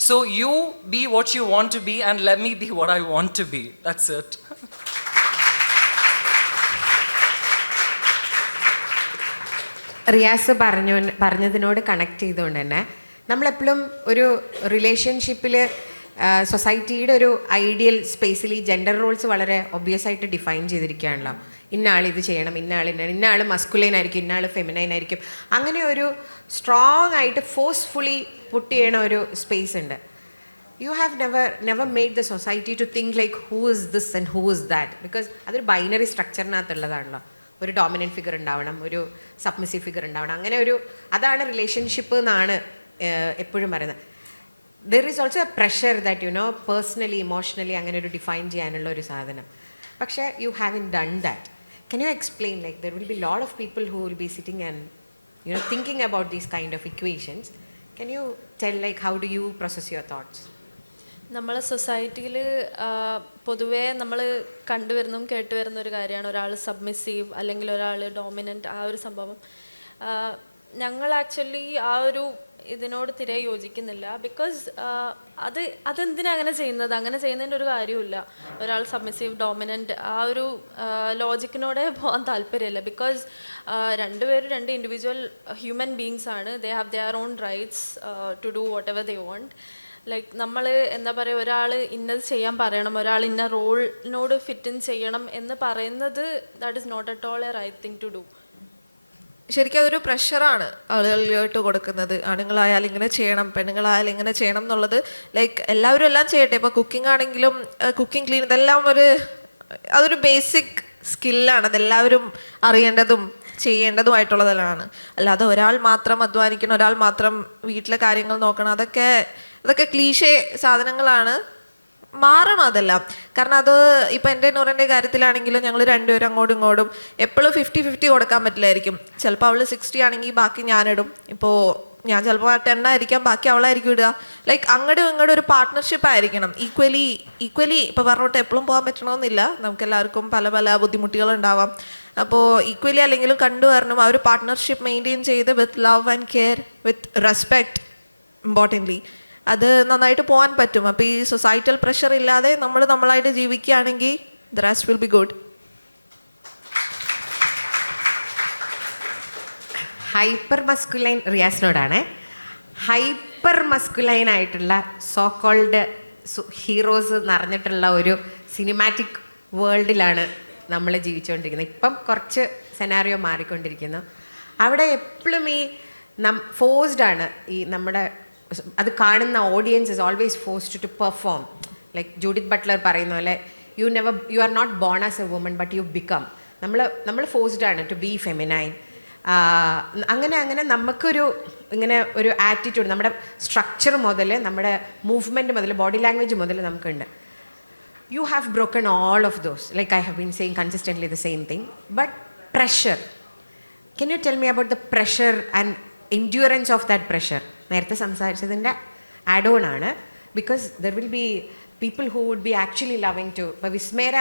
So you be what you want to be and let me be what I want to be. That's it. Riyas പറഞ്ഞതിനോട് connect ചെയ്തുകൊണ്ട് തന്നെ നമ്മളെപ്പോഴും ഒരു റിലേഷൻഷിപ്പിൽ സൊസൈറ്റിയുടെ ഒരു ideal സ്പേസിൽ ഈ ജെൻഡർ റോൾസ് വളരെ ഒബ്വിയസ് ആയിട്ട് ഡിഫൈൻ ചെയ്തിരിക്കുകയാണല്ലോ. ഇന്ന ആൾ ഇത് ചെയ്യണം, ഇന്ന ആൾ മസ്കുലൈൻ ആയിരിക്കും, ഇന്ന ആൾ ഫെമിനൈൻ ആയിരിക്കും. അങ്ങനെ ഒരു സ്ട്രോങ് ആയിട്ട് ഫോഴ്സ്ഫുള്ളി പുട്ട് ചെയ്യണ ഒരു സ്പേസ് ഉണ്ട്. You have never made the society to think like who is this and who is that. Because അതൊരു ബൈനറി സ്ട്രക്ചറിനകത്തുള്ളതാണല്ലോ. ഒരു ഡോമിനൻറ്റ് ഫിഗർ ഉണ്ടാവണം, ഒരു സബ്മിസീവ് ഫിഗർ ഉണ്ടാവണം. അങ്ങനെ ഒരു അതാണ് റിലേഷൻഷിപ്പ് എന്നാണ് എപ്പോഴും പറയുന്നത്. There is also A pressure that you know personally emotionally അങ്ങനെ ഒരു ഡിഫൈൻ ചെയ്യാനുള്ള ഒരു സാധനം. പക്ഷേ you have in done that. Can you explain like there will be lot of people who will be sitting and you know thinking about these kind of equations. Can you tell like how do U process your thoughts? നമ്മളെ സൊസൈറ്റിയിൽ പൊതുവേ നമ്മൾ കണ്ടുവരുന്നതും കേട്ടുവരുന്ന ഒരു കാര്യമാണ് ഒരാൾ submissive അല്ലെങ്കിൽ ഒരാൾ dominant. ആ ഒരു സംഭവം ഞങ്ങൾ ആക്ച്വലി ആ ഒരു ഇതിനോട് തിരെ യോജിക്കുന്നില്ല. ബിക്കോസ് അതെന്തിനാണ് അങ്ങനെ ചെയ്യുന്നത്? അങ്ങനെ ചെയ്യുന്നതിൻ്റെ ഒരു കാര്യമില്ല. ഒരാൾ സബ്മിസീവ് ഡോമിനൻ്റ് ആ ഒരു ലോജിക്കിനോടെ പോകാൻ താല്പര്യമില്ല. ബിക്കോസ് രണ്ടുപേരും രണ്ട് ഇൻഡിവിജ്വൽ ഹ്യൂമൻ ബീങ്സ് ആണ്. They have their own rights to do whatever they want. Like നമ്മൾ എന്താ പറയുക, ഒരാൾ ഇന്നത് ചെയ്യാൻ പറയണം, ഒരാൾ ഇന്ന റോളിനോട് ഫിറ്റ് ഇൻ ചെയ്യണം എന്ന് പറയുന്നത് that is not at all a right thing to do. ശരിക്കും അതൊരു പ്രഷറാണ് ആളുകളിലോട്ട് കൊടുക്കുന്നത്. ആണുങ്ങളായാലും ഇങ്ങനെ ചെയ്യണം, പെണ്ണുങ്ങളായാലും ഇങ്ങനെ ചെയ്യണം എന്നുള്ളത്. ലൈക്ക് എല്ലാവരും എല്ലാം ചെയ്യട്ടെ. ഇപ്പോൾ കുക്കിംഗ് ആണെങ്കിലും കുക്കിംഗ് ക്ലീൻ ഇതെല്ലാം അതൊരു ബേസിക് സ്കില്ലാണ്. അതെല്ലാവരും അറിയേണ്ടതും ചെയ്യേണ്ടതുമായിട്ടുള്ളതാണ്. അല്ലാതെ ഒരാൾ മാത്രം അധ്വാനിക്കണം, ഒരാൾ മാത്രം വീട്ടിലെ കാര്യങ്ങൾ നോക്കണം, അതൊക്കെ ക്ലീഷേ സാധനങ്ങളാണ്. മാറണം അതെല്ലാം. കാരണം അത് ഇപ്പോൾ എൻ്റെ നൂറിൻ്റെ കാര്യത്തിലാണെങ്കിലും ഞങ്ങൾ രണ്ടുപേരും അങ്ങോട്ടും ഇങ്ങോട്ടും എപ്പോഴും 50-50 കൊടുക്കാൻ പറ്റില്ലായിരിക്കും. ചിലപ്പോൾ അവൾ 60 ആണെങ്കിൽ ബാക്കി ഞാനിടും. ഇപ്പോൾ ഞാൻ ചിലപ്പോൾ 10 ആയിരിക്കാം, ബാക്കി അവളായിരിക്കും ഇടുക. ലൈക്ക് അങ്ങോട്ടും ഇങ്ങോട്ടും ഒരു പാർട്ട്ണർഷിപ്പ് ആയിരിക്കണം. ഈക്വലി ഇപ്പോൾ പറഞ്ഞോട്ട് എപ്പോഴും പോകാൻ പറ്റണമെന്നില്ല. നമുക്കെല്ലാവർക്കും പല പല ബുദ്ധിമുട്ടുകളുണ്ടാവാം. അപ്പോൾ ഈക്വലി അല്ലെങ്കിലും കണ്ടുവരണം. ആ ഒരു പാർട്ട്ണർഷിപ്പ് മെയിൻറ്റെയിൻ ചെയ്ത് with love and care, with respect importantly അത് നന്നായിട്ട് പോകാൻ പറ്റും. അപ്പോൾ ഈ സൊസൈറ്റൽ പ്രഷർ ഇല്ലാതെ നമ്മൾ നമ്മളായിട്ട് ജീവിക്കുകയാണെങ്കിൽ the rest will be good. Hyper masculine റിയാസിനോടാണ്. ഹൈപ്പർ മസ്കുലൈൻ ആയിട്ടുള്ള സോ കോൾഡ് ഹീറോസ് നിറഞ്ഞിട്ടുള്ള ഒരു സിനിമാറ്റിക് വേൾഡിലാണ് നമ്മൾ ജീവിച്ചുകൊണ്ടിരിക്കുന്നത്. ഇപ്പം കുറച്ച് സെനാറിയോ മാറിക്കൊണ്ടിരിക്കുന്നു. അവിടെ എപ്പോഴും ഈ ഫോഴ്സ്ഡ് ആണ് ഈ നമ്മുടെ അത് കാണുന്ന audience is always forced to perform. Like Judith Butler പറയുന്ന പോലെ you are not born as a woman but you become. നമ്മൾ ഫോഴ്സ്ഡ് ആണ് ടു ബി ഫെമിനൈൻ. അങ്ങനെ നമുക്കൊരു ഇങ്ങനെ ഒരു ആറ്റിറ്റ്യൂഡ് നമ്മുടെ സ്ട്രക്ചർ മുതൽ നമ്മുടെ മൂവ്മെൻറ്റ് മുതൽ ബോഡി ലാംഗ്വേജ് മുതൽ നമുക്കുണ്ട്. You have broken all of those. Like I have been saying consistently the same thing. But pressure. Can you tell me about the pressure and endurance of that pressure? നേരത്തെ സംസാരിച്ചതിൻ്റെ add on ആണ്. Because there will be people who would be actually loving to. ഇപ്പോൾ വിസ്മേര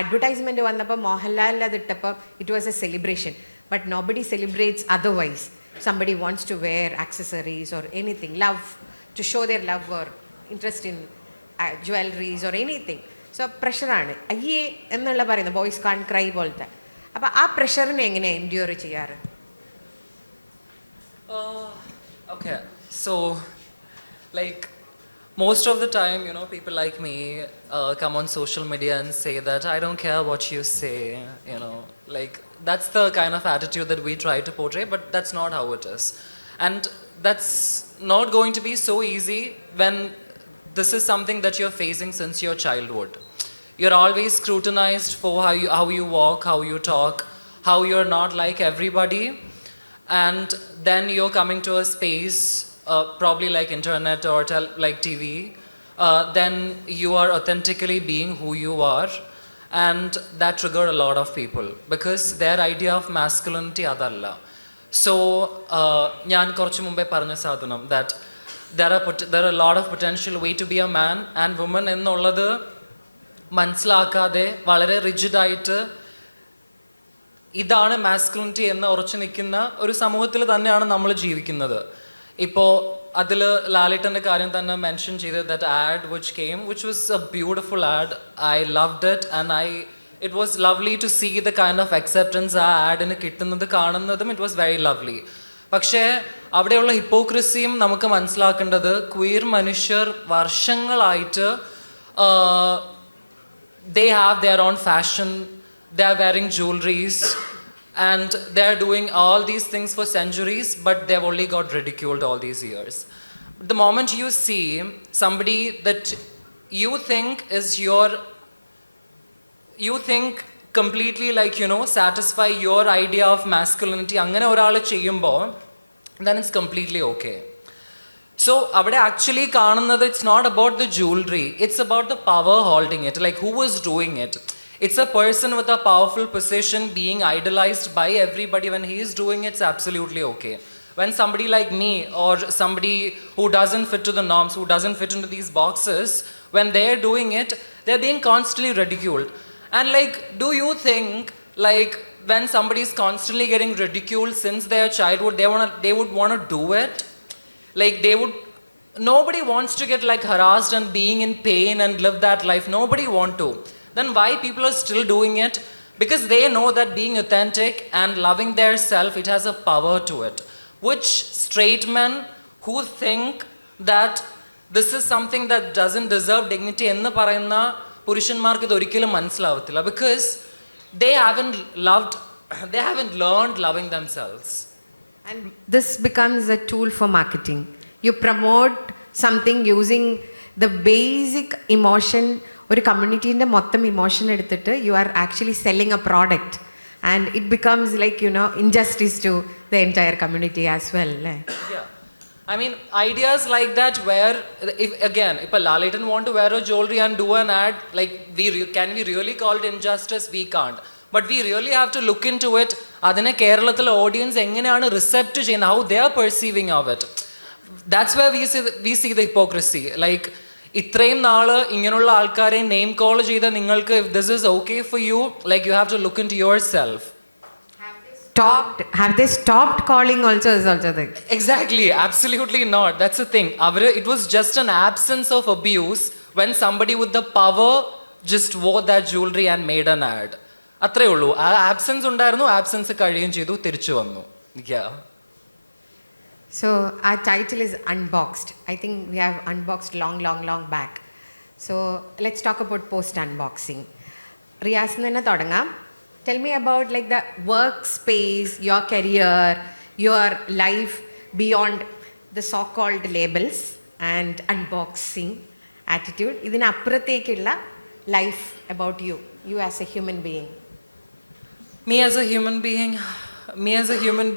advertisement വന്നപ്പോൾ Mohanlal അതിട്ടപ്പോൾ it was a celebration. But nobody celebrates otherwise. Somebody wants to wear accessories or anything. Love, to show their love or interest in jewelleries or anything. So പ്രഷറാണ് അയ്യേ എന്നുള്ള പറയുന്നത് boys കാൺ cry പോലത്തെ. അപ്പോൾ ആ പ്രഷറിനെ എങ്ങനെയാണ് എൻഡ്യൂർ ചെയ്യാറ്? Okay, so like most of the time, you know, people like me come on social media and say that I don't care what you say, you know, like that's the kind of attitude that we try to portray, but that's not how it is. And that's not going to be so easy when this is something that you're facing since your childhood. You're always scrutinized for how you walk, how you talk, how you're not like everybody. And then you're coming to a space, probably like internet or like TV, then you are authentically being who you are. And that triggered a lot of people because their idea of masculinity adalla. So, njan korchu mumbe paranja sadhanam that there are a lot of potential way to be a man and woman എന്നുള്ളത് മനസ്സിലാക്കാതെ വളരെ റിജിഡായിട്ട് ഇതാണ് masculinity എന്ന് ഉറച്ചു നിൽക്കുന്ന ഒരു സമൂഹത്തിൽ തന്നെയാണ് നമ്മൾ ജീവിക്കുന്നത്. ഇപ്പോൾ അതിൽ ലാലേട്ടൻ്റെ കാര്യം തന്നെ മെൻഷൻ ചെയ്തത് that ad which came which was a beautiful ad. I loved it and it was lovely to see the kind of acceptance ആ ആഡിന് കിട്ടുന്നത് കാണുന്നതും ഇറ്റ് വാസ് വെരി ലവ്ലി. പക്ഷേ അവിടെയുള്ള ഹിപ്പോക്രസിയും നമുക്ക് മനസ്സിലാക്കേണ്ടത് ക്വീർ മനുഷ്യർ വർഷങ്ങളായിട്ട് they have their own fashion, they are wearing jewelries and they are doing all these things for centuries, but they've only got ridiculed all these years. The moment you see somebody that you think completely like, you know, satisfy your idea of masculinity അങ്ങനെ ഒരാൾ ചെയ്യുമ്പോൾ then it's completely okay. So avade actually കാണുന്നത് it's not about the jewelry, it's about the power holding it, like who is doing it. It's a person with a powerful position being idolized by everybody. When he is doing it, it's absolutely okay. When somebody like me or somebody who doesn't fit to the norms, who doesn't fit into these boxes, when they're doing it, they're being constantly ridiculed. And like, do you think like when somebody is constantly getting ridiculed since their childhood, they would want to do it? Like nobody wants to get like harassed and being in pain and live that life. Nobody want to. Then why people are still doing it? Because they know that being authentic and loving their self, it has a power to it. Which straight men who think that this is something that doesn't deserve dignity ennu parayunna purushanmarkku idu orikkalum manasilavatilla because they haven't learned loving themselves. And this becomes a tool for marketing. You promote something using the basic emotion, ഒരു കമ്മ്യൂണിറ്റീൻ്റെ മൊത്തം emotion എടുത്തിട്ട് you are actually selling a product and it becomes like, you know, injustice to the entire community as well. Yeah. I mean, ideas like that where, if Lalaitan want to wear a jewelry and do an ad, like can we really call it injustice? We can't. But we really have to look into it. Adine Keralathil audience enganeyanu recept cheyna, how they are perceiving of it. That's where we see the hypocrisy. Like ഇത്രയും നാള് ഇങ്ങനെയുള്ള ആൾക്കാരെ name call ചെയ്ത നിങ്ങൾക്ക് if this is okay for you, like you have to look into yourself. Have they stopped calling also is also the... Exactly, absolutely not. That's the thing. It was just an absence of abuse when somebody with the power just wore that jewelry and made an ad. അത്രേ ഉള്ളൂ. ആ absence ഉണ്ടായിരുന്നു, absence കഴിയുകയും ചെയ്തു, തിരിച്ചു വന്നു. Yeah. So our title is Unboxed. I think we have unboxed long back. So let's talk about post unboxing. Riyas തന്നെ തുടങ്ങാം. Tell me about like the workspace, your career, your life beyond the so-called labels and unboxing attitude. ഇതിനപ്പുറത്തേക്കുള്ള life about you as a human being. Me as a human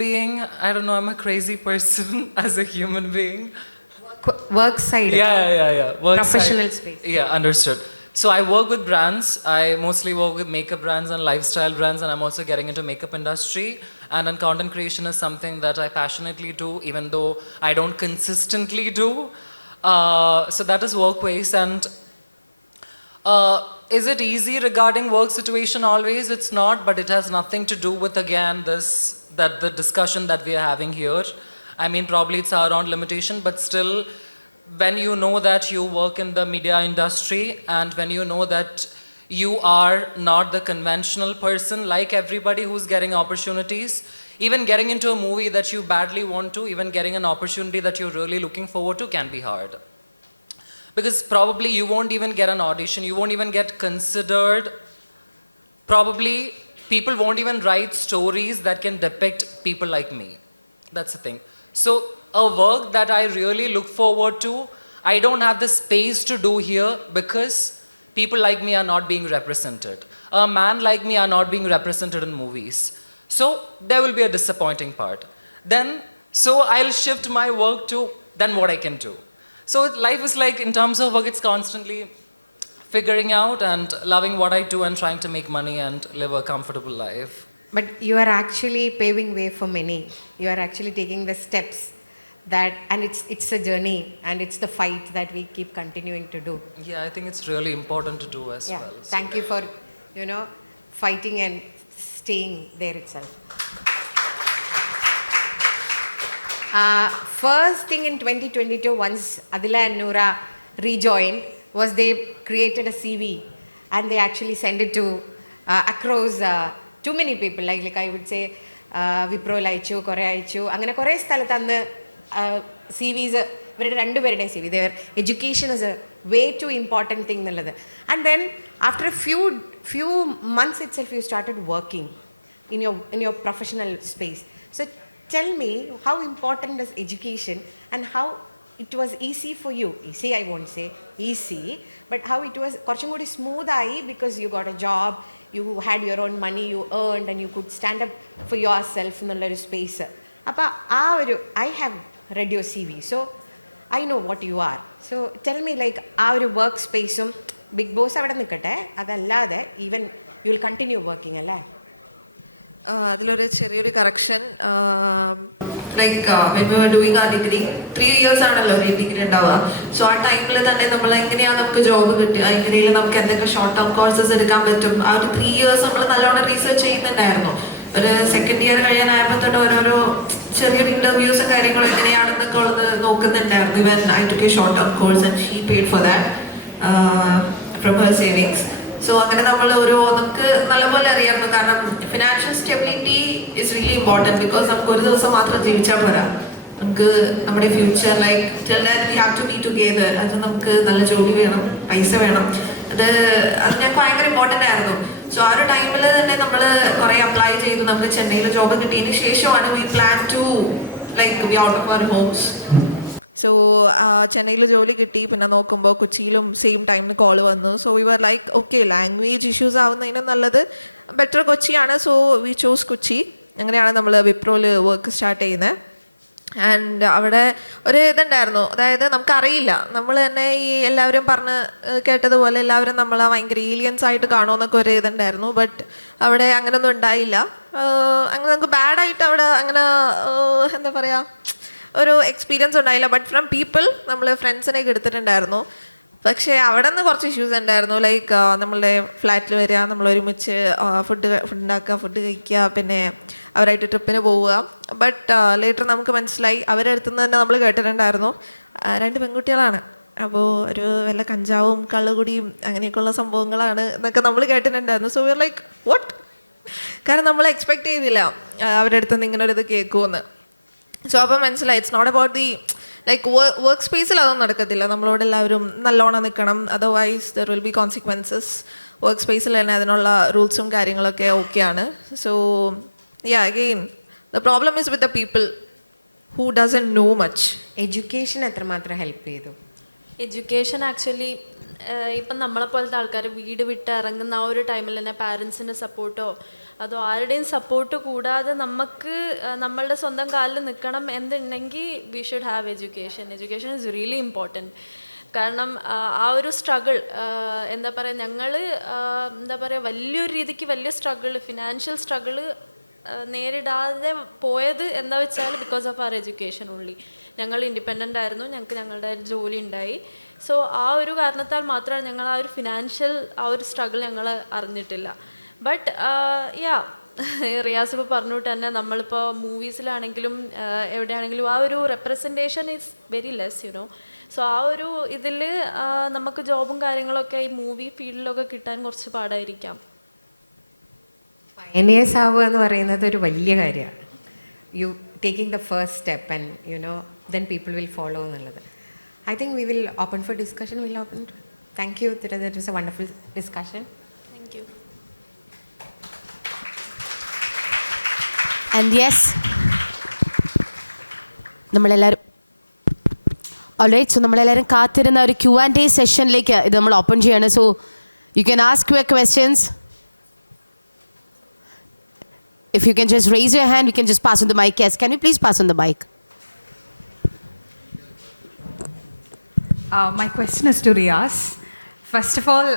being, I don't know, I'm a crazy person as a human being. Work side. Yeah. Work Professional side. space. Yeah, understood. So I work with brands. I mostly work with makeup brands and lifestyle brands, and I'm also getting into makeup industry. And then content creation is something that I passionately do, even though I don't consistently do. So that is workways. And is it easy regarding work situation always? It's not, but it has nothing to do with, again, the discussion that we are having here. I mean, probably it's our own limitation, but still, when you know that you work in the media industry and when you know that you are not the conventional person like everybody who's getting opportunities, even getting into a movie that you badly want to, even getting an opportunity that you're really looking forward to can be hard. Because probably you won't even get an audition, you won't even get considered. Probably people won't even write stories that can depict people like me. That's the thing. So a work that I really look forward to, I don't have the space to do here because people like me are not being represented. A man like me are not being represented in movies. So there will be a disappointing part. So I'll shift my work to then what I can do. So life is like, in terms of work, it's constantly figuring out and loving what I do and trying to make money and live a comfortable life. But you are actually paving way for many. You are actually taking the steps that, and it's a journey and it's the fight that we keep continuing to do. Yeah, I think it's really important to do as Yeah, well. So thank you for, fighting and staying there itself. First thing in 2022, once Adhila and Noora rejoined, was they created a CV and they actually sent it to across too many people. Like I would say, Wipro അയച്ചു, കുറേ അയച്ചു, അങ്ങനെ കുറേ സ്ഥലത്ത് അന്ന് CVs ഇവരുടെ രണ്ടുപേരുടെയും CV. Their education is a way too important thing എന്നുള്ളത്. And then after a few months itself, you started working in your professional space. So tell me, how important is education and how it was easy for you? Easy, I won't say easy, but how it was കുറച്ചും കൂടി smooth ആയി because you got a job, you had your own money, you earned and you could stand up for yourself എന്നുള്ളൊരു space. അപ്പോൾ I have read your CV, so I know what you are. So tell me, like, ആ ഒരു work സ്പേസും big boss അവിടെ നിൽക്കട്ടെ, അതല്ലാതെ even you will continue working അല്ലേ? അതിലൊരു ചെറിയൊരു correction. Like when we were doing our degree, 3 years ആണല്ലോ ഡിഗ്രി ഉണ്ടാവുക. സോ ആ ടൈമിൽ തന്നെ നമ്മൾ എങ്ങനെയാണ് നമുക്ക് ജോബ് കിട്ടുക, എങ്ങനെയാണ് നമുക്ക് എന്തൊക്കെ ഷോർട്ട് ടേം കോഴ്സസ് എടുക്കാൻ പറ്റും, ആ ഒരു 3 years നമ്മൾ നല്ലോണം റീസെർച്ച് ചെയ്യുന്നുണ്ടായിരുന്നു. ഒരു സെക്കൻഡ് ഇയർ കഴിയാനായപ്പോൾ തൊട്ട് ഓരോരോ ചെറിയൊരു ഇന്റർവ്യൂസും കാര്യങ്ങളും എങ്ങനെയാണെന്നൊക്കെ ഉള്ളത് നോക്കുന്നുണ്ടായിരുന്നു. Even I took a short term course and she paid for that from her savings. So അങ്ങനെ നമ്മൾ നമുക്ക് നല്ലപോലെ അറിയാമായിരുന്നു. കാരണം financial stability is really important. Because നമുക്ക് ഒരു ദിവസം മാത്രം ജീവിച്ചാൽ പോരാ, നമുക്ക് നമ്മുടെ future like till that we have to be together. അത് നമുക്ക് നല്ല ജോലി വേണം, പൈസ വേണം. അത് ഞങ്ങൾക്ക് ഭയങ്കര ഇമ്പോർട്ടൻ്റ് ആയിരുന്നു. സോ ആ ഒരു ടൈമിൽ തന്നെ നമ്മൾ കുറേ അപ്ലൈ ചെയ്തു. നമുക്ക് ചെന്നൈയിൽ ജോബ് കിട്ടിയതിന് ശേഷമാണ് we plan to like be out of our homes. So ചെന്നൈയിൽ ജോലി കിട്ടി. പിന്നെ നോക്കുമ്പോൾ കൊച്ചിയിലും സെയിം ടൈമിന് കോൾ വന്നു. So we were like okay, language issues ആവുന്നതിനും നല്ലത് ബെറ്റർ കൊച്ചിയാണ്. So we choose Kochi. അങ്ങനെയാണ് നമ്മൾ വിപ്രോയിൽ വർക്ക് സ്റ്റാർട്ട് ചെയ്യുന്നത്. ആൻഡ് അവിടെ ഒരു ഇതുണ്ടായിരുന്നു, അതായത് നമുക്കറിയില്ല, നമ്മൾ തന്നെ ഈ എല്ലാവരും പറഞ്ഞ് കേട്ടതുപോലെ എല്ലാവരും നമ്മളെ ഭയങ്കര ഏലിയൻസ് ആയിട്ട് കാണുമെന്നൊക്കെ ഒരു ഇതുണ്ടായിരുന്നു. ബട്ട് അവിടെ അങ്ങനെയൊന്നും ഉണ്ടായില്ല. അങ്ങനെ നമുക്ക് ബാഡായിട്ട് അവിടെ അങ്ങനെ എന്താ പറയുക, ഒരു എക്സ്പീരിയൻസ് ഉണ്ടായില്ല. ബട്ട് ഫ്രം പീപ്പിൾ നമ്മൾ ഫ്രണ്ട്സിനെയൊക്കെ എടുത്തിട്ടുണ്ടായിരുന്നു. പക്ഷേ അവിടെ നിന്ന് കുറച്ച് ഇഷ്യൂസ് ഉണ്ടായിരുന്നു. ലൈക്ക് നമ്മളുടെ ഫ്ലാറ്റിൽ വരിക, നമ്മൾ ഒരുമിച്ച് ഫുഡ് ഉണ്ടാക്കുക, ഫുഡ് കഴിക്കുക, പിന്നെ അവരായിട്ട് ട്രിപ്പിന് പോവുക. ബട്ട് ലേറ്റർ നമുക്ക് മനസ്സിലായി, അവരുടെ അടുത്ത് നിന്ന് തന്നെ നമ്മൾ കേട്ടിട്ടുണ്ടായിരുന്നു 2 പെൺകുട്ടികളാണ്, അപ്പോൾ ഒരു വല്ല കഞ്ചാവും കള്ളുകുടിയും അങ്ങനെയൊക്കെയുള്ള സംഭവങ്ങളാണ് എന്നൊക്കെ നമ്മൾ കേട്ടിട്ടുണ്ടായിരുന്നു. So we are like what, കാരണം നമ്മൾ എക്സ്പെക്റ്റ് ചെയ്തില്ല അവരുടെ അടുത്ത് നിന്ന് ഇങ്ങനെ ഒരു ഇത് കേൾക്കുമെന്ന്. സോ അപ്പം മനസ്സിലായി it's not about the like work സ്പേസിൽ അതൊന്നും നടക്കത്തില്ല. നമ്മളോട് എല്ലാവരും നല്ലോണം നിൽക്കണം, otherwise there will be consequences. Work സ്പേസിൽ തന്നെ അതിനുള്ള റൂൾസും കാര്യങ്ങളൊക്കെ ഓക്കെയാണ്. So again the problem is with the people who doesn't know much. Education എത്രമാത്രം ഹെൽപ്പ് ചെയ്തു? എഡ്യൂക്കേഷൻ ആക്ച്വലി ഇപ്പം നമ്മളെപ്പോലത്തെ ആൾക്കാർ വീട് വിട്ട് ഇറങ്ങുന്ന ആ ഒരു ടൈമിൽ തന്നെ പാരൻസിൻ്റെ സപ്പോർട്ടോ അതോ ആരുടെയും സപ്പോർട്ട് കൂടാതെ നമുക്ക് നമ്മളുടെ സ്വന്തം കാലിൽ നിൽക്കണം എന്നുണ്ടെങ്കിൽ we should have education. Education is really important. കാരണം ആ ഒരു സ്ട്രഗിൾ എന്താ പറയുക, ഞങ്ങൾ എന്താ പറയുക വലിയൊരു രീതിക്ക് വലിയ സ്ട്രഗിൾ, ഫിനാൻഷ്യൽ സ്ട്രഗിൾ നേരിടാതെ പോയത് എന്താ വെച്ചാൽ because of our education only. ഞങ്ങൾ ഇൻഡിപെൻഡൻ്റ് ആയിരുന്നു, ഞങ്ങൾക്ക് ഞങ്ങളുടെ ജോലി ഉണ്ടായി. സോ ആ ഒരു കാരണത്താൽ മാത്രമാണ് ഞങ്ങൾ ആ ഒരു ഫിനാൻഷ്യൽ ആ ഒരു സ്ട്രഗിൾ ഞങ്ങൾ അറിഞ്ഞിട്ടില്ല. ബട്ട് റിയാസ് ഇപ്പോൾ പറഞ്ഞിട്ട് തന്നെ നമ്മളിപ്പോൾ മൂവീസിലാണെങ്കിലും എവിടെയാണെങ്കിലും ആ ഒരു representation is very less you know. So ആ ഒരു ഇതിൽ നമുക്ക് ജോബും കാര്യങ്ങളൊക്കെ ഈ മൂവി ഫീൽഡിലൊക്കെ കിട്ടാൻ കുറച്ച് പാടായിരിക്കാം. പയനിയേഴ്സ് ആവുക എന്ന് പറയുന്നത് ഒരു വലിയ കാര്യമാണ്. U taking the first step and you know then people will follow എന്നുള്ളത്. I think we will open for discussion. We'll open. Thank you. That was a wonderful discussion. Thank you. And yes, നമ്മളെല്ലാവരും alright. So നമ്മളെല്ലാവരും കാത്തിരുന്ന ഒരു Q&A സെഷനിലേക്ക് ഇത് നമ്മൾ open ചെയ്യാണ്. So you can ask your questions. If you can just raise your hand, we can just pass on the mic. Yes, can you please pass on the mic? My question is to Riyas. First of all,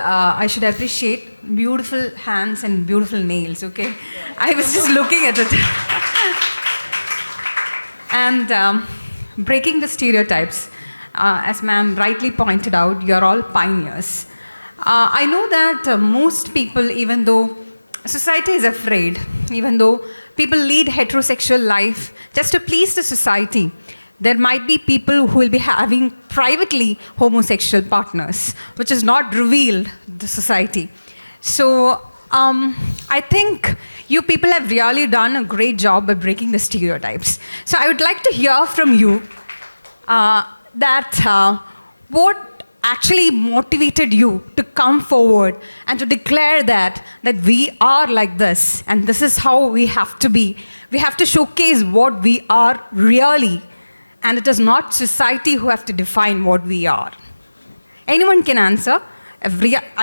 I should appreciate beautiful hands and beautiful nails, okay? I was just looking at it. And breaking the stereotypes, as ma'am rightly pointed out, you're all pioneers. I know that most people, even though society is afraid, even though people lead heterosexual life just to please the society, there might be people who will be having privately homosexual partners, which is not revealed to the society. So I think you people have really done a great job by breaking the stereotypes. So I would like to hear from you that what actually motivated you to come forward and to declare that we are like this and this is how we have to be. We have to showcase what we are really. And it is not society who have to define what we are. Anyone can answer.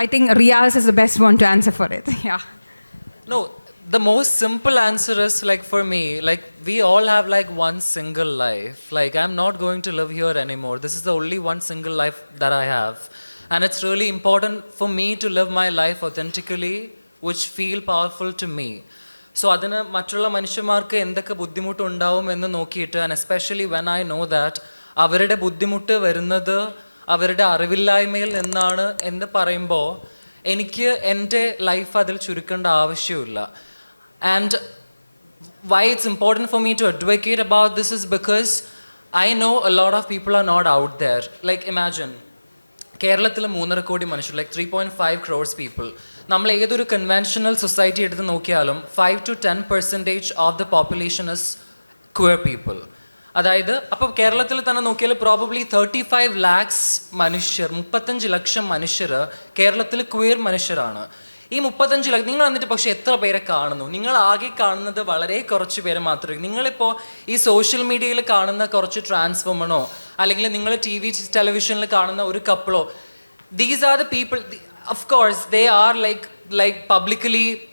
I think Riyas is the best one to answer for it. Yeah. No, the most simple answer is like for me, like we all have like one single life. Like I'm not going to live here anymore. This is the only one single life that I have. And it's really important for me to live my life authentically, which feel powerful to me. So അതിന് മറ്റുള്ള മനുഷ്യന്മാർക്ക് എന്തൊക്കെ ബുദ്ധിമുട്ടുണ്ടാവും എന്ന് നോക്കിയിട്ട്, and especially when I know that അവരുടെ ബുദ്ധിമുട്ട് വരുന്നത് അവരുടെ അറിവില്ലായ്മയിൽ നിന്നാണ് എന്ന് പറയുമ്പോൾ എനിക്ക് എൻ്റെ ലൈഫ് അതിൽ ചുരുക്കേണ്ട ആവശ്യമില്ല. And why it's important for me to advocate about this is because I know a lot of people are not out there. Like imagine കേരളത്തിൽ 3.5 കോടി മനുഷ്യർ, ലൈക്ക് 3.5 crores പീപ്പിൾ. നമ്മൾ ഏതൊരു കൺവെൻഷണൽ സൊസൈറ്റി എടുത്ത് നോക്കിയാലും 5 to 10% of the population is choir people. അതായത് അപ്പോൾ കേരളത്തിൽ തന്നെ നോക്കിയാൽ പ്രോബബ്ലി 35 lakhs മനുഷ്യർ, 35 ലക്ഷം മനുഷ്യർ കേരളത്തിൽ ക്വയർ മനുഷ്യരാണ്. ഈ 35 ലക്ഷം നിങ്ങൾ വന്നിട്ട് പക്ഷേ എത്ര പേരെ കാണുന്നു? നിങ്ങൾ ആകെ കാണുന്നത് വളരെ കുറച്ച് പേരെ മാത്രമേ. നിങ്ങളിപ്പോൾ ഈ സോഷ്യൽ മീഡിയയിൽ കാണുന്ന കുറച്ച് ട്രാൻസ് വുമണോ അല്ലെങ്കിൽ നിങ്ങൾ ടെലിവിഷനിൽ കാണുന്ന ഒരു കപ്പിളോ, these are the people. Of course they are like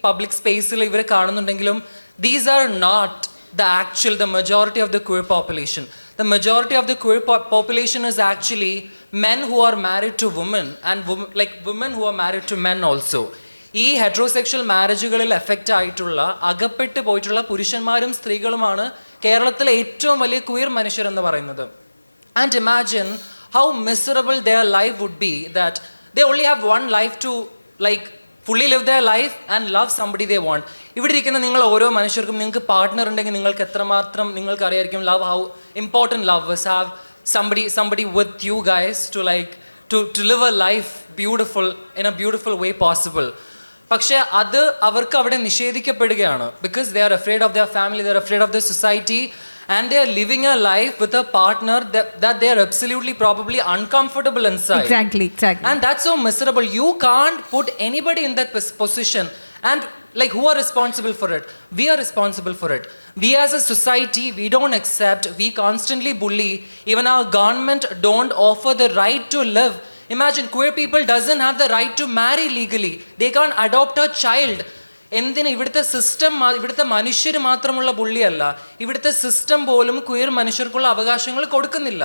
public സ്പേസിൽ ഇവരെ കാണുന്നുണ്ടെങ്കിലും these are not the majority of the queer population. The majority of the queer population is actually men who are married to women and women who are married to men also. ഈ heterosexual മാരേജുകളിൽ effect ആയിട്ടുള്ള അകപ്പെട്ട് പോയിട്ടുള്ള പുരുഷന്മാരും സ്ത്രീകളുമാണ് കേരളത്തിലെ ഏറ്റവും വലിയ queer മനുഷ്യരെന്ന് പറയുന്നത്. And imagine how miserable their life would be that they only have one life to fully live their life and love somebody they want. ഇവിടെ ഇരിക്കുന്ന നിങ്ങൾ ഓരോ മനുഷ്യർക്കും നിങ്ങൾക്ക് പാർട്ട്ണർ ഉണ്ടെങ്കിൽ നിങ്ങൾക്ക് എത്രമാത്രം നിങ്ങൾക്ക് അറിയായിരിക്കും how important love is. Have somebody with you guys to live a life beautiful in a beautiful way possible. പക്ഷേ അത് അവർക്ക് അവിടെ നിഷേധിക്കപ്പെടുകയാണ് because they are afraid of their family, they are afraid of the society, and they are living a life with a partner that they are absolutely probably uncomfortable inside. Exactly. And that's so miserable. You can't put anybody in that position. And like, who are responsible for it? We are responsible for it. We as a society, we don't accept, we constantly bully. Even our government don't offer the right to live. Imagine, queer people doesn't have the right to marry legally. They can't adopt a child. എന്തിന് ഇവിടുത്തെ system, ഇവിടുത്തെ മനുഷ്യർ മാത്രമുള്ള പുള്ളിയല്ല, ഇവിടുത്തെ system പോലും choir മനുഷ്യർക്കുള്ള അവകാശങ്ങൾ കൊടുക്കുന്നില്ല.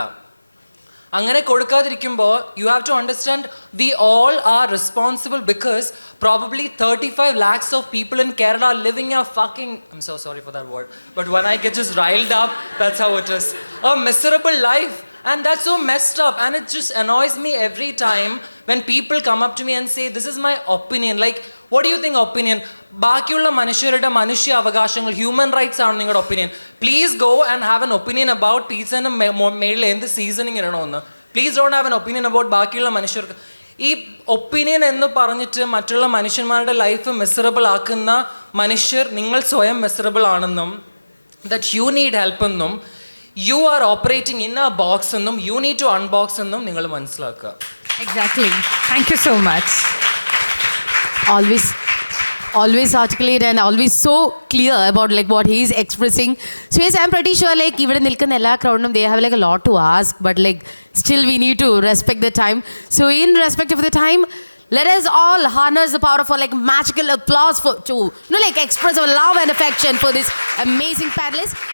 അങ്ങനെ കൊടുക്കാതിരിക്കുമ്പോൾ you have to understand we all are responsible because probably 35 lakhs of people in Kerala are living a fucking, I'm so sorry for that word, but when I get just riled up, that's how it is, a miserable life. And that's so messed up, and it just annoys me every time when people come up to me and say this is my opinion. Like, what do you think opinion? ബാക്കിയുള്ള മനുഷ്യരുടെ മനുഷ്യ അവകാശങ്ങൾ, human rights ആണ് നിങ്ങളുടെ opinion. Please go and have an opinion about പീസൻ്റെ മേളിൽ എന്ത് seasoning ഇടണമെന്ന്. Please don't have an opinion about ബാക്കിയുള്ള മനുഷ്യർക്ക്. ഈ ഒപ്പീനിയൻ എന്ന് പറഞ്ഞിട്ട് മറ്റുള്ള മനുഷ്യന്മാരുടെ ലൈഫ് മിസറബിൾ ആക്കുന്ന മനുഷ്യർ നിങ്ങൾ സ്വയം മിസറബിൾ ആണെന്നും ദറ്റ് യു നീഡ് ഹെൽപ്പ് എന്നും you are operating in a box എന്നും you need to unbox എന്നും നിങ്ങൾ മനസ്സിലാക്കുക. Exactly. Thank you so much. Always articulate and always so clear about like what he is expressing. So yes, I'm pretty sure like ഇവിടെ നിൽക്കുന്ന എല്ലാ crowdനും they have like a lot to ask, but like still we need to respect the time. So in respect of the time, let us all harness the power of like magical applause to like express our love and affection for this amazing panelists.